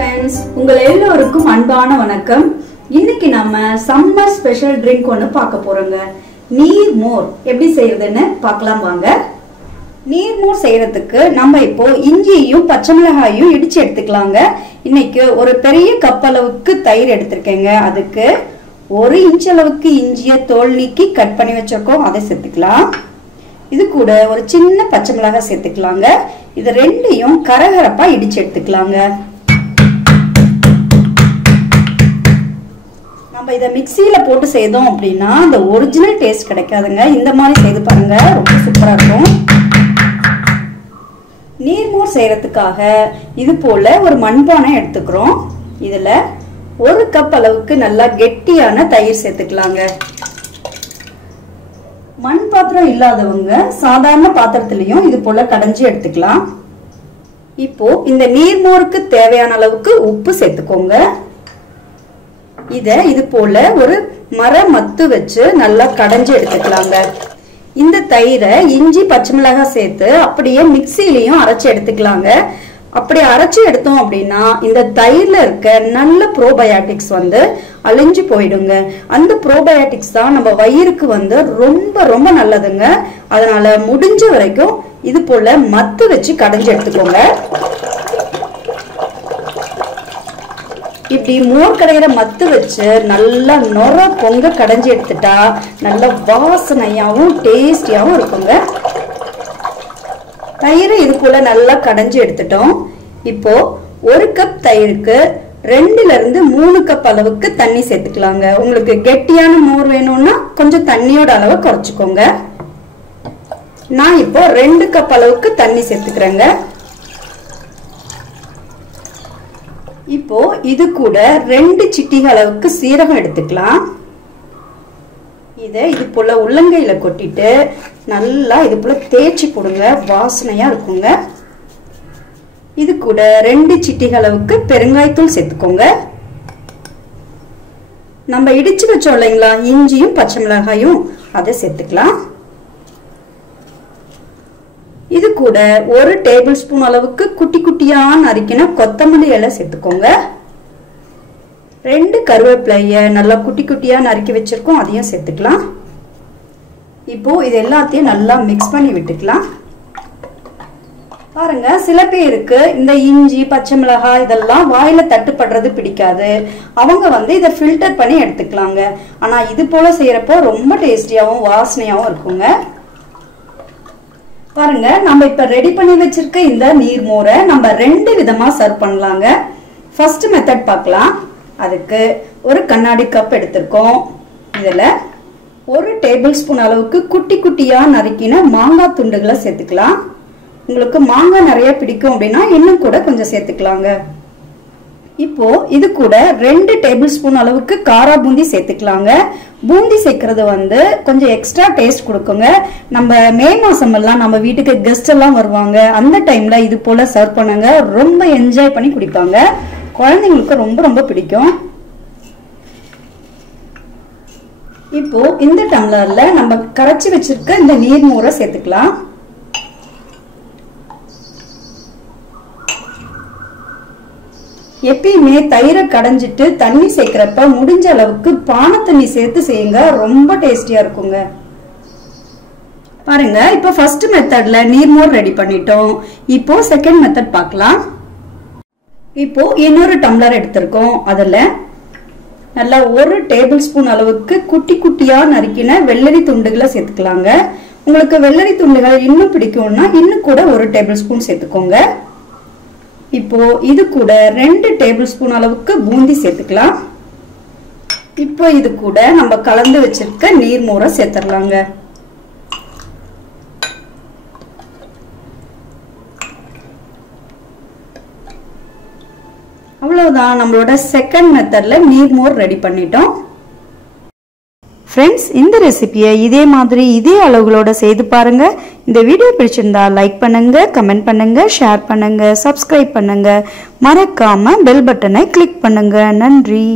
Friends உங்கள் எல்லோருக்கும் அன்பான வணக்கம். இன்னைக்கு நாம சம்மர் ஸ்பெஷல் ட்ரிங்க் ஒன்னு பார்க்க போறோங்க. நீர் மோர் எப்படி செய்யறதுன்னு பார்க்கலாம் வாங்க. நீர் மோர் செய்யறதுக்கு நம்ம இப்போ இஞ்சியும் பச்சை மிளகாயும் இடிச்சு எடுத்துக்கலாங்க. இன்னைக்கு ஒரு பெரிய கப் அளவுக்கு தயிர் எடுத்துர்க்கேங்க. அதுக்கு 1 இன்ச் அளவுக்கு இஞ்சியை தோல் நீக்கி கட் பண்ணி வச்சிருக்கோம், அதை சேர்த்துக்கலாம். இது கூட ஒரு சின்ன பச்சை மிளகாய் சேர்த்துக்கலாங்க. இது ரெண்டையும் கரகரப்பா இடிச்சு எடுத்துக்கலாங்க. நம்ம இத மிக்ஸில போட்டு செய்தோம் அப்படின்னா அந்த ஒரிஜினல் டேஸ்ட் கிடைக்காதுங்க. இந்த மாதிரி செய்து பாருங்க, ரொம்ப சூப்பரா இருக்கும். நீர்மோர் செய்யறதுக்காக இது போல ஒரு மண்பானை எடுத்துக்கிறோம். இதுல 1 கப் அளவுக்கு நல்லா கெட்டியான தயிர் சேர்த்துக்கலாங்க. மண் பாத்திரம் இல்லாதவங்க சாதாரண பாத்திரத்திலையும் இது போல கடைஞ்சி எடுத்துக்கலாம். இப்போ இந்த நீர்மோருக்கு தேவையான அளவுக்கு உப்பு சேர்த்துக்கோங்க. இது போல ஒரு மர மத்து வச்சு நல்லா கடைஞ்சி எடுத்துக்கலாங்க. இந்த தயிரை இஞ்சி பச்சை மிளகாய் சேர்த்து அப்படியே மிக்சிலையும் அரைச்சு எடுத்துக்கலாங்க. அப்படி அரைச்சு எடுத்தோம் அப்படின்னா இந்த தயிர்ல இருக்க நல்ல ப்ரோபயாட்டிக்ஸ் அழிஞ்சு போயிடுங்க. அந்த ப்ரோபயாட்டிக்ஸ் தான் நம்ம வயிறுக்கு ரொம்ப ரொம்ப நல்லதுங்க. அதனால முடிஞ்ச வரைக்கும் இது போல மத்து வச்சு கடைஞ்சு எடுத்துக்கோங்க. இப்படி மோர் கடையிற மத்து வச்சு நல்லா நொற பொங்க கடைஞ்சி எடுத்துட்டா நல்ல வாசனையாவும் டேஸ்டியாவும் இருக்குங்க. தயிரை இது போல நல்லா கடைஞ்சி எடுத்துட்டோம். இப்போ 1 கப் தயிருக்கு 2 ல இருந்து 3 கப் அளவுக்கு தண்ணி சேர்த்துக்கலாங்க. உங்களுக்கு கெட்டியான மோர் வேணும்னா கொஞ்சம் தண்ணியோட அளவை குறைச்சுக்கோங்க. நான் இப்போ 2 கப் அளவுக்கு தண்ணி சேர்த்துக்கிறேங்க. இப்போ இது கூட 2 சிட்டிகை அளவுக்கு சீரகம் எடுத்துக்கலாம். இது போல உள்ளங்கையில கொட்டிட்டு நல்லா இது போல தேய்ச்சி போடுங்க, வாசனையா இருக்குங்க. இது கூட 2 சிட்டிகை அளவுக்கு பெருங்காயத்தூள் சேர்த்துக்கோங்க. நம்ம இடிச்சு வச்சோம் இல்லைங்களா இஞ்சியும் பச்சை மிளகாயும், அதை சேர்த்துக்கலாம். இது கூட 1 டேபிள் ஸ்பூன் அளவுக்கு குட்டி குட்டியா நறுக்கின கொத்தமல்லி இலை சேர்த்துக்கோங்க. 2 கருவேப்பிலைய நல்லா குட்டி குட்டியா நறுக்கி வச்சிருக்கோம், அதையும் சேர்த்துக்கலாம். இப்போ இது எல்லாத்தையும் நல்லா மிக்ஸ் பண்ணி விட்டுக்கலாம். பாருங்க, சில பேருக்கு இந்த இஞ்சி பச்சை மிளகாய் இதெல்லாம் வாயில தட்டுப்படுறது பிடிக்காது. அவங்க இதை ஃபில்டர் பண்ணி எடுத்துக்கலாங்க. ஆனா இது போல செய்யறப்போ ரொம்ப டேஸ்டியாவும் வாசனையாவும் இருக்குங்க. பாருங்க, நம்ம இப்ப ரெடி பண்ணி வச்சிருக்க இந்த நீர்மோரை நம்ம 2 விதமா சர்வ் பண்ணலாங்க. ஃபர்ஸ்ட் மெத்தட் பார்க்கலாம். அதுக்கு ஒரு கண்ணாடி கப் எடுத்திருக்கோம். இதுல 1 டேபிள் ஸ்பூன் அளவுக்கு குட்டி குட்டியா நறுக்கின மாங்காய் துண்டுகளை சேர்த்துக்கலாம். உங்களுக்கு மாங்காய் நிறைய பிடிக்கும் அப்படின்னா இன்னும் கூட கொஞ்சம் சேர்த்துக்கலாங்க. இப்போ இது கூட 2 டேபிள் ஸ்பூன் அளவுக்கு காரா பூந்தி சேர்த்துக்கலாங்க. பூந்தி சேர்க்கறது கொஞ்சம் எக்ஸ்ட்ரா டேஸ்ட் கொடுக்குங்க. நம்ம மே மாசம் எல்லாம் நம்ம வீட்டுக்கு கெஸ்ட் எல்லாம் வருவாங்க. அந்த டைம்ல இது போல சர்வ் பண்ணுங்க, ரொம்ப என்ஜாய் பண்ணி குடிப்பாங்க. குழந்தைங்களுக்கு ரொம்ப ரொம்ப பிடிக்கும். இப்போ இந்த டம்ளர்ல நம்ம கரைச்சி வச்சிருக்க இந்த நீர்மோரை சேர்த்துக்கலாம். எப்பயுமே தயிரை கடைஞ்சிட்டு தண்ணி சேர்க்கிறப்ப முடிஞ்ச அளவுக்கு பானை தண்ணி சேர்த்து செய்யுங்க, ரொம்ப டேஸ்டியா இருக்குங்க. பாருங்க, இப்போ ஃபர்ஸ்ட் மெத்தட்ல நீர்மோர் ரெடி பண்ணிட்டோம். இப்போ செகண்ட் மெத்தட் பார்க்கலாம். இப்போ இன்னொரு டம்ளர் எடுத்திருக்கோம். அதுல நல்லா 1 டேபிள் ஸ்பூன் அளவுக்கு குட்டி குட்டியா நறுக்கின வெள்ளரி துண்டுகளை சேர்த்துக்கலாங்க. உங்களுக்கு வெள்ளரி துண்டுகள் இன்னும் பிடிக்கும்னா இன்னும் கூட 1 டேபிள் ஸ்பூன் சேர்த்துக்கோங்க. இப்போ இது கூட 2 டேபிள் ஸ்பூன் அளவுக்கு பூந்தி சேர்த்துக்கலாம். இப்போ இது கூட நம்ம கலந்து வச்சிருக்க நீர்மோரை சேர்த்துடலாங்க. அவ்வளவுதான், நம்மளோட செகண்ட் மெத்தட்ல நீர்மோர் ரெடி பண்ணிட்டோம். ஃப்ரெண்ட்ஸ், இந்த ரெசிபியை இதே மாதிரி இதே அளவுகளோட செய்து பாருங்க. இந்த வீடியோ பிடிச்சிருந்தா லைக் பண்ணுங்க, கமெண்ட் பண்ணுங்க, ஷேர் பண்ணுங்க, சப்ஸ்கிரைப் பண்ணுங்க. மறக்காம பெல் பட்டனை கிளிக் பண்ணுங்க. நன்றி.